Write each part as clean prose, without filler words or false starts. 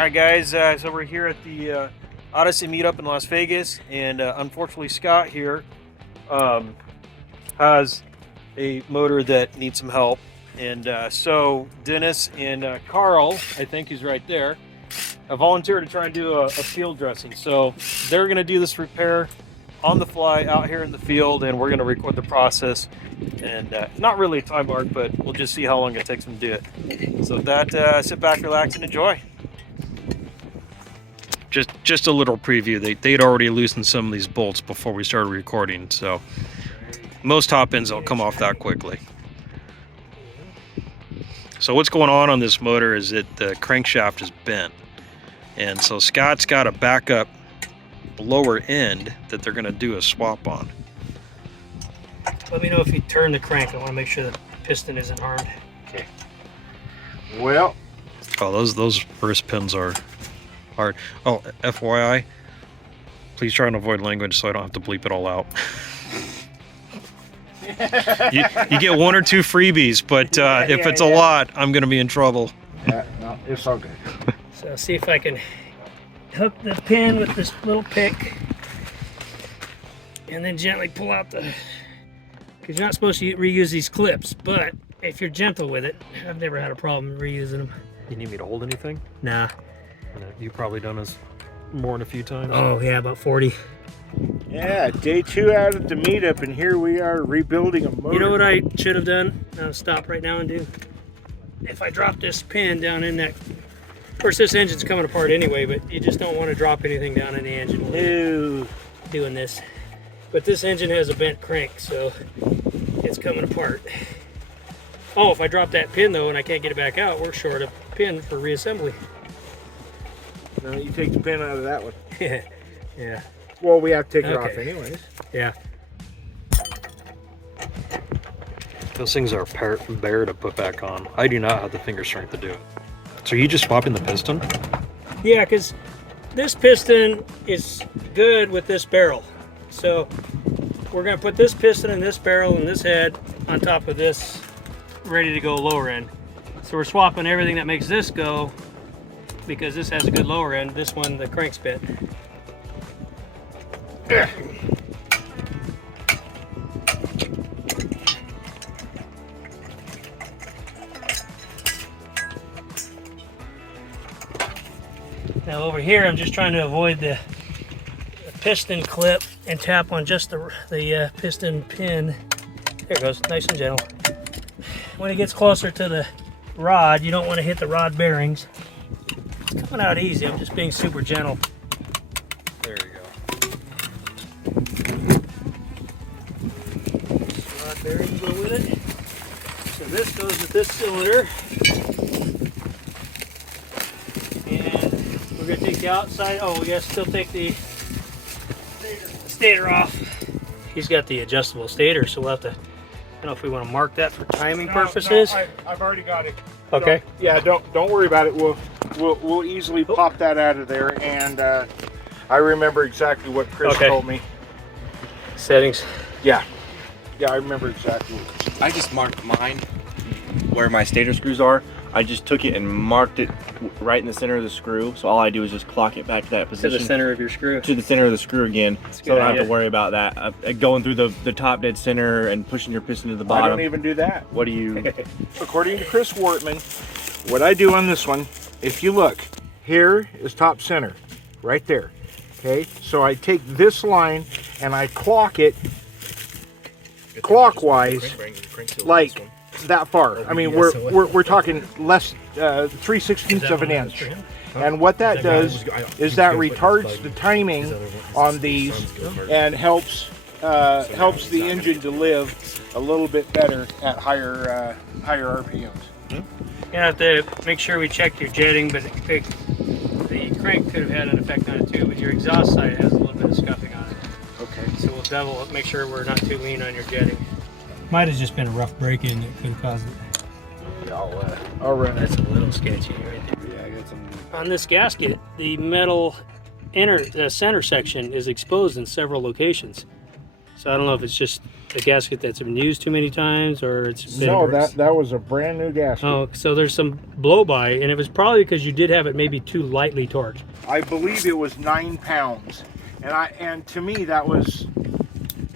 Alright guys, so we're here at the Odyssey meetup in Las Vegas, and unfortunately Scott here has a motor that needs some help, and so Dennis and Carl, I think he's right there, have volunteered to try and do a field dressing. So they're going to do this repair on the fly out here in the field, and we're going to record the process, and not really a time mark, but we'll just see how long it takes them to do it. So with that, sit back, relax, and enjoy. Just a little preview. They'd already loosened some of these bolts before we started recording, so most top ends will come off that quickly. So what's going on this motor is that the crankshaft is bent, and so Scott's got a backup lower end that they're going to do a swap on. Let me know if you turn the crank. I want to make sure the piston isn't harmed. Okay. Well, oh, those first pins are hard. Oh, FYI, please try and avoid language so I don't have to bleep it all out. you get one or two freebies, but if it's a lot, I'm going to be in trouble. Yeah, no, it's all good. So see if I can hook the pin with this little pick and then gently pull out the, because you're not supposed to reuse these clips, but if you're gentle with it, I've never had a problem reusing them. You need me to hold anything? Nah. You've probably done this more than a few times. Oh yeah, about 40. Yeah, day 2 out at the meetup, and here we are rebuilding a motor. You know what I should have done? I'll stop right now and do. If I drop this pin down in that, of course this engine's coming apart anyway, but you just don't want to drop anything down in the engine while you're doing this. But this engine has a bent crank, so it's coming apart. Oh, if I drop that pin though and I can't get it back out, we're short a pin for reassembly. No, you take the pin out of that one. Yeah. Yeah. Well, we have to take it off anyways. Yeah. Those things are bare to put back on. I do not have the finger strength to do it. So are you just swapping the piston? Yeah, because this piston is good with this barrel. So we're going to put this piston in this barrel and this head on top of this, ready to go lower end. So we're swapping everything that makes this go, because this has a good lower end. This one, the crank's bent. Now over here, I'm just trying to avoid the piston clip and tap on just the piston pin. There it goes, nice and gentle. When it gets closer to the rod, you don't want to hit the rod bearings. It's coming out easy. I'm just being super gentle. There you go. Rod bearings go with it. So this goes with this cylinder. And we're going to take the outside. Oh, we got to still take the stator off. He's got the adjustable stator, so we'll have to, I don't know if we want to mark that for timing purposes. No, I've already got it. Okay. Don't worry about it. We'll easily pop that out of there, and I remember exactly what Chris told me. Settings. Yeah, I remember exactly. I just marked mine where my stator screws are. I just took it and marked it right in the center of the screw. So all I do is just clock it back to that position. To the center of your screw. To the center of the screw again. So I don't have to worry about that. Going through the top dead center and pushing your piston to the bottom. I don't even do that. What do you? According to Chris Wortman, what I do on this one, if you look, here is top center, right there. Okay, so I take this line and I clock it clockwise, like that far. I mean, we're talking less 3/16 of an inch. And what that does is that retards the timing on these and helps the engine to live a little bit better at higher RPMs. You have to make sure we check your jetting, but the crank could have had an effect on it too, but your exhaust side has a little bit of scuffing on it. Okay. So we'll make sure we're not too lean on your jetting. Might have just been a rough break-in that could have caused it. I'll run it. That's a little sketchy right there. Yeah, I got some. On this gasket, the metal center section is exposed in several locations. So I don't know if it's just a gasket that's been used too many times, or it's been No, that was a brand new gasket. Oh, so there's some blow by, and it was probably because you did have it maybe too lightly torqued. I believe it was 9 pounds, and to me that was,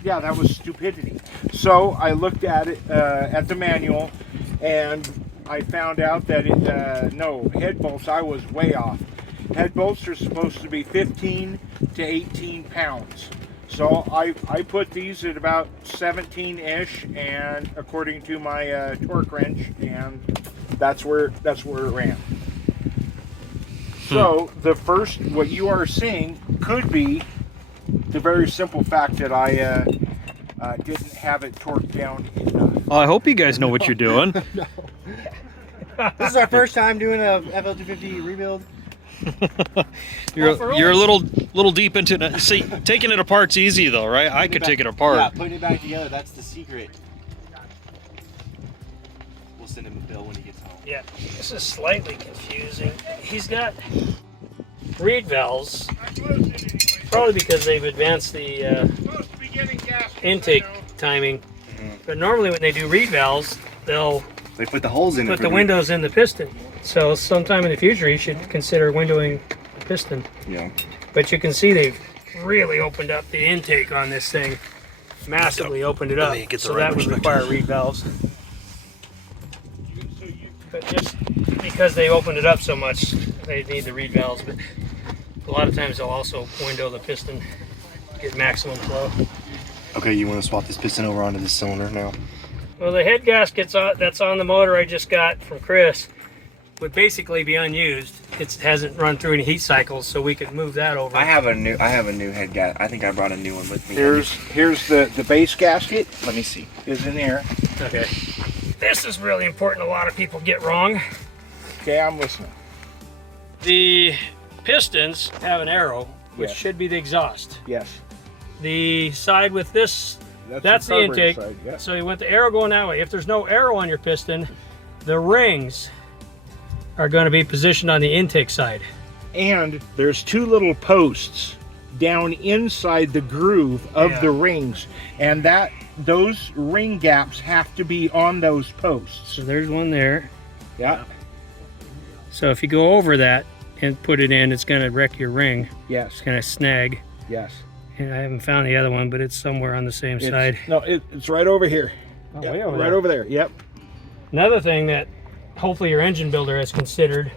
yeah, that was stupidity. So I looked at it at the manual, and I found out that no, head bolts, I was way off. Head bolts are supposed to be 15 to 18 pounds. So I put these at about 17-ish, and according to my torque wrench, and that's where it ran. So the first, what you are seeing could be the very simple fact that I didn't have it torqued down enough. Well, I hope you guys know what you're doing. No. This is our first time doing a FL250 rebuild. You're a little deep into it. See, taking it apart's easy though, right? I could take it apart. Yeah, putting it back together, that's the secret. We'll send him a bill when he gets home. Yeah, this is slightly confusing. He's got reed valves, probably because they've advanced the intake timing. But normally when they do reed valves, They put the holes in it. Put the windows in the piston. So sometime in the future you should consider windowing the piston. Yeah. But you can see they've really opened up the intake on this thing. Massively opened it up. So that would require reed valves. But just because they opened it up so much, they need the reed valves. But a lot of times they'll also window the piston, get maximum flow. Okay, you want to swap this piston over onto this cylinder now? Well, the head gaskets that's on the motor I just got from Chris would basically be unused. It hasn't run through any heat cycles, so we could move that over. I have a new head gasket. I think I brought a new one with me. Here's the base gasket. Let me see. Is in here. Okay. This is really important. A lot of people get wrong. Okay, I'm listening. The pistons have an arrow, which Yes. should be the exhaust. Yes. The side with this, that's the intake. Side, yeah. So you want the arrow going that way. If there's no arrow on your piston, the rings are going to be positioned on the intake side. And there's two little posts down inside the groove of the rings, and those ring gaps have to be on those posts. So there's one there. Yeah. So if you go over that and put it in, it's going to wreck your ring. Yes. It's going to snag. Yes. And I haven't found the other one, but it's somewhere on the same side. No, it's right over here. Oh, Yep, way over right there. over there. Yep. Another thing that hopefully your engine builder has considered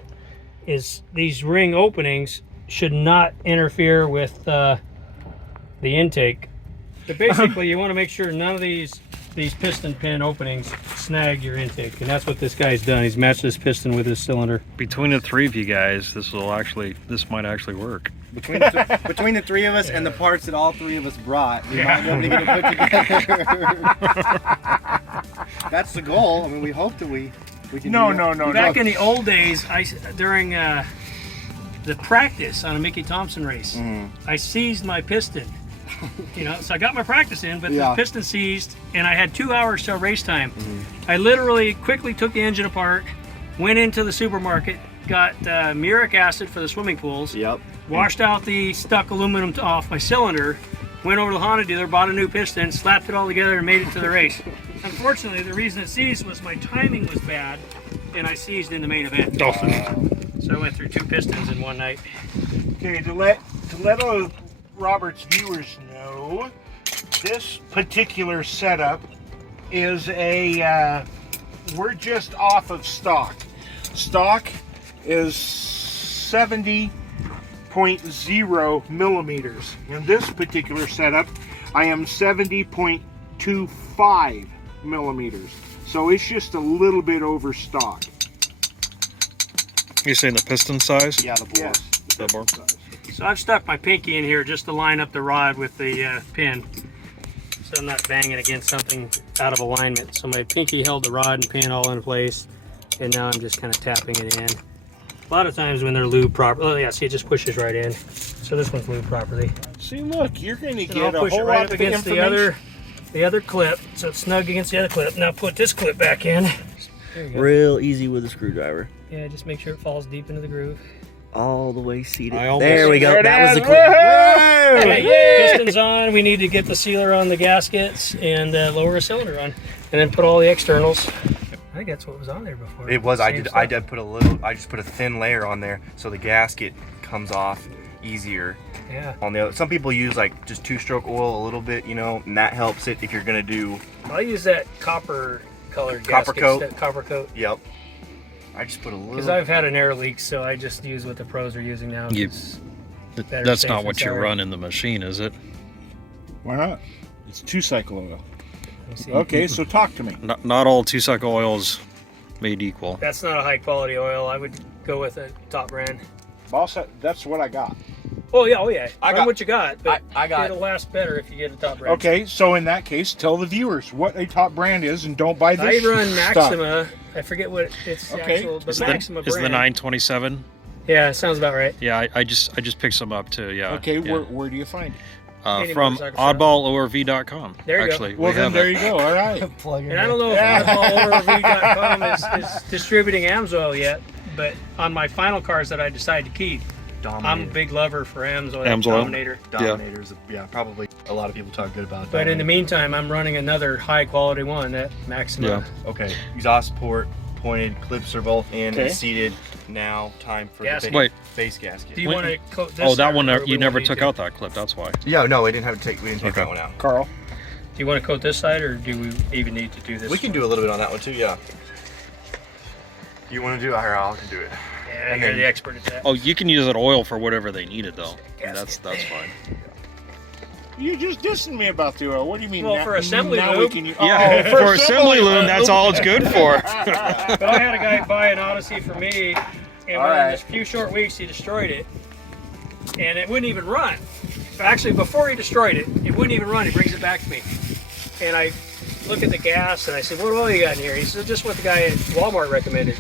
is these ring openings should not interfere with the intake. But basically you want to make sure none of these piston pin openings snag your intake, and that's what this guy's done. He's matched this piston with his cylinder. Between the three of you guys, this might actually work. Between the three of us and the parts that all three of us brought, we might be able to get it put together. That's the goal. I mean, we hope that we can. No. Back in the old days, during the practice on a Mickey Thompson race, I seized my piston. So I got my practice in, but the piston seized, and I had 2 hours till race time. I literally quickly took the engine apart, went into the supermarket, got muric acid for the swimming pools. Yep. Washed out the stuck aluminum off my cylinder, went over to the Honda dealer, bought a new piston, slapped it all together, and made it to the race. Unfortunately, the reason it seized was my timing was bad, and I seized in the main event. So I went through 2 pistons in one night. Okay, to let all Robert's viewers know, this particular setup is we're just off of stock. Stock is 70.0 millimeters. In this particular setup, I am 70.25 millimeters. So it's just a little bit over stock. You saying the piston size? Yeah, the bore. Yes. The bore. So I've stuck my pinky in here just to line up the rod with the pin, so I'm not banging against something out of alignment. So my pinky held the rod and pin all in place, and now I'm just kind of tapping it in. A lot of times when they're lubed properly, oh yeah, see, it just pushes right in. So this one's lubed properly. See, look, you're going to And get I'll a push whole it right lot up of against information. the other clip, so it's snug against the other clip. Now put this clip back in. There you go. Real easy with a screwdriver. Yeah, just make sure it falls deep into the groove. all the way seated. I almost- There we go. There it That was is. the clip. Okay, pistons on. We need to get the sealer on the gaskets and lower a cylinder on, and then put all the externals. I think that's what was on there before. It was. I Same did. stuff. I did put a little. I just put a thin layer on there so the gasket comes off easier. Yeah. On the other, some people use like just 2-stroke oil a little bit, you know, and that helps it if you're gonna do. I'll use that copper colored Copper gaskets, coat. that copper coat. Yep. I just put a Because little. I've had an air leak, so I just use what the pros are using now. You- It's better That's safe not than what you sorry. run in the machine, is it? Why not? It's 2-cycle oil. Let me see. Okay, so talk to me. Not all 2-cycle oils made equal. That's not a high quality oil. I would go with a top brand. Boss, that's what I got. Oh yeah, oh yeah. I Run got- what you got, but I got- it'll last better if you get a top brand. Okay, so in that case, tell the viewers what a top brand is and don't buy I this run stuff. Maxima. I forget what it's Okay. actual, but Is the Maxima brand. 927? Yeah, sounds about right. Yeah, I just picked some up too. Yeah. Okay, yeah. where do you find it? Any From motorcycle shop. oddballorv.com. There you go. Actually, Well, we then have there it. you go. All right. And I don't know if oddballorv.com is distributing AMSOIL yet, but on my final cars that I decided to keep, I'm a big lover for AMSOIL. AMSOIL? Dominator. Dominators. Yeah, probably a lot of people talk good about. But in the Dominator. meantime, I'm running another high quality one, that Maxima. Yeah. Okay, exhaust port pointed, clips are both in Okay. and seated. Now time for Gasket. the Wait. base gasket. Do you want to coat this? Oh, that or one we you won't never need took to? out that clip. That's why. Yeah, no, we didn't take Okay. that one out. Carl. Do you want to coat this side, or do we even need to do this? We can do a little bit on that one too, yeah. You want to do it? Here, I can do it. Yeah, and you're then- the expert at that. Oh, you can use that oil for whatever they needed though. That's fine. You're just dissing me about the oil. What do you mean? Well, for assembly now lube. we can use, Yeah, oh, for assembly lube, that's all it's good for. But I had a guy buy an Odyssey for me, and All within right. just a few short weeks, he destroyed it, and it wouldn't even run. Actually, before he destroyed it, it wouldn't even run. He brings it back to me, and I look at the gas, and I said, "What oil you got in here?" He said, "Just what the guy at Walmart recommended."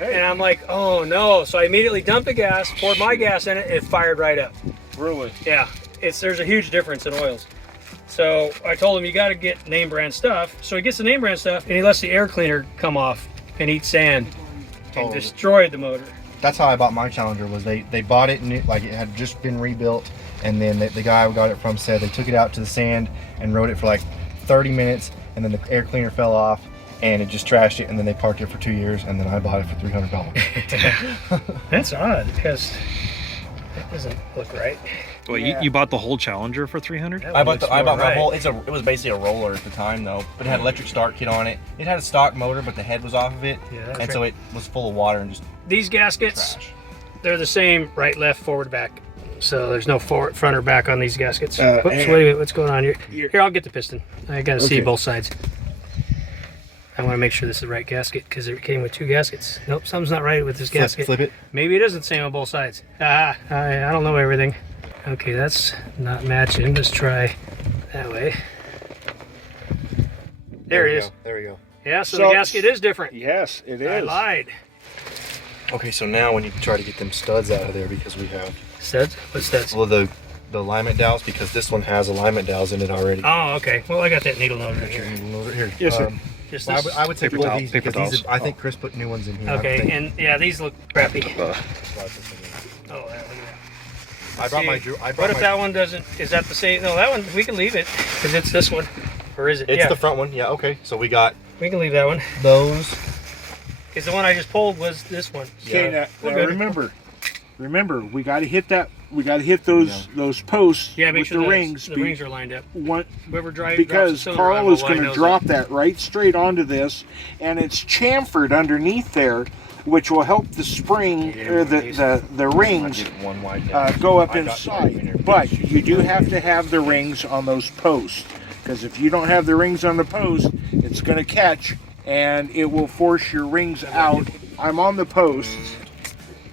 And I'm like, "Oh no!" So I immediately dumped the gas, poured my gas in it, and it fired right up. Really? Yeah, there's a huge difference in oils. So I told him, you got to get name brand stuff. So he gets the name brand stuff, and he lets the air cleaner come off and eat sand, and Totally. destroyed the motor. That's how I bought my Challenger. Was they bought it new, like it had just been rebuilt, and then the guy I got it from said they took it out to the sand and rode it for like 30 minutes, and then the air cleaner fell off, and it just trashed it, and then they parked it for 2 years, and then I bought it for $300. That's odd because that doesn't look right. Well, Yeah. you bought the whole Challenger for 300? That I looks bought more my right. whole. It was basically a roller at the time though, but it had electric start kit on it. It had a stock motor, but the head was off of it, Yeah, that's and so right. it was full of water and just These gaskets, trash. they're the same right, left, forward, back. So there's no forward, front, or back on these gaskets. Uh, Whoops, and- wait a minute, what's going on here? Here, I'll get the piston. I got to see Okay. both sides. I want to make sure this is the right gasket because it came with two gaskets. Nope, something's not right with this gasket. Flip it. Maybe it isn't the same on both sides. I don't know everything. Okay, that's not matching. Let's try that way. There it is. There we go. Yeah, so, So- the gasket is different. Yes, it I is. lied. Okay, so now we need to try to get them studs out of there because we have Studs? What studs? well the alignment dowels because this one has alignment dowels in it already. Oh, okay. Well, I got that needle nose right here. Here. Yes, sir. Just Well, this. I would say Paper pull towel- these paper because these towels. I think Chris put new ones in here. I Okay, think. and yeah, these look crappy. Uh, Oh, yeah, look at that. I brought my See, I brought What if my, that one doesn't? Is that the same? No, that one we can leave it because it's this one, or is it? It's yeah, the front one. Yeah. Okay. So we got we can leave that one. those. Because the one I just pulled was this one. Okay, Yeah. now We're good. remember, we got to hit that. We got to hit those posts Yeah, make with sure the the rings. The rings are lined up. Because Whoever drops the cylinder, I Carl will is line going to those drop up. that right straight onto this, and it's chamfered underneath there, which will help the spring or the rings Get one wide down. go up I got one in there. inside. But you do have to have the rings on those posts, because if you don't have the rings on the post, it's going to catch and it will force your rings out. I'm on the posts.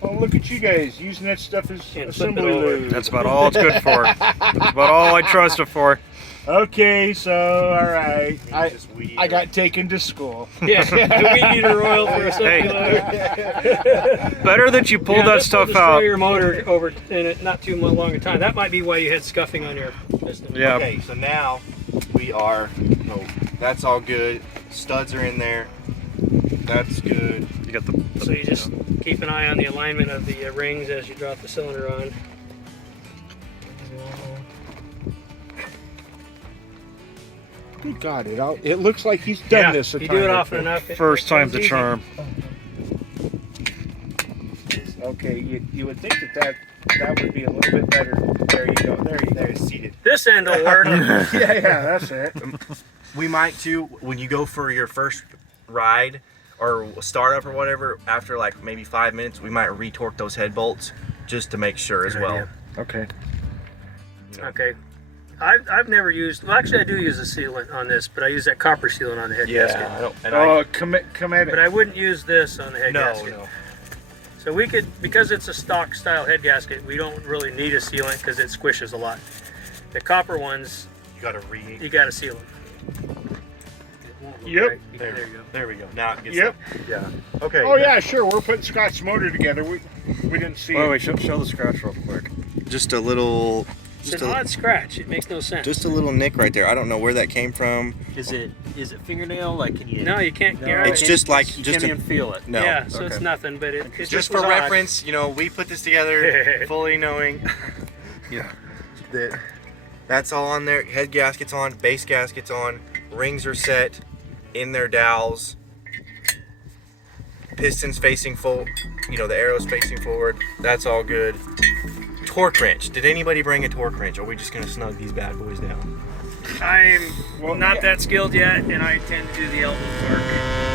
Oh, look at you guys using that stuff as Can't flip it assembly over. lube. That's about all it's good for. That's about all I trust it for. Okay, so all right, Just weed I eater. got taken to school. Yeah, the weed eater oil for a Hey. loader. Better that you pull Yeah, that this will stuff destroy out. your motor over in a not too long a time. That might be why you had scuffing on your piston. Yeah. Okay, so now we are. No, that's all good. Studs are in there. That's good. You got the So you just keep an eye on the alignment of the rings as you drop the cylinder on. Good God, it looks like he's done this a you time do it or often two. enough. First time's it's the easy. charm. Okay, you would think that would be a little bit better. There you go. There you seated. This end will work. Yeah, that's it. We might too, when you go for your first ride or startup or whatever, after like maybe 5 minutes, we might retorque those head bolts just to make sure as Good well. idea. Okay. Okay. I've never used, well actually I do use a sealant on this, but I use that copper sealant on the head gasket. I don't. And Oh, come at But it. I wouldn't use this on the head gasket. no. So we could, because it's a stock style head gasket, we don't really need a sealant because it squishes a lot. The copper ones, You gotta you got to seal them. Yep. There you go. There we go. Now it gets. Yep. Yeah. Okay. Oh yeah, sure. We're putting Scott's motor together. We didn't see it. wait, show the scratch real quick. Just a little. It's an odd scratch. It makes no sense. Just a little nick right there. I don't know where that came from. Is it fingernail? Like, can you? No, you can't. No, grab It's it. just like You just can't a, even feel it. no. Yeah, so it's Okay. nothing, but it Just for reference, you know, we put this together fully knowing Yeah. that that's all on there. Head gaskets on, base gaskets on, rings are set in their dowels, pistons facing full, you know, the arrows facing forward. That's all good. Torque wrench. Did anybody bring a torque wrench? Or are we just gonna snug these bad boys down? I'm not that skilled yet, and I tend to do the elbow torque.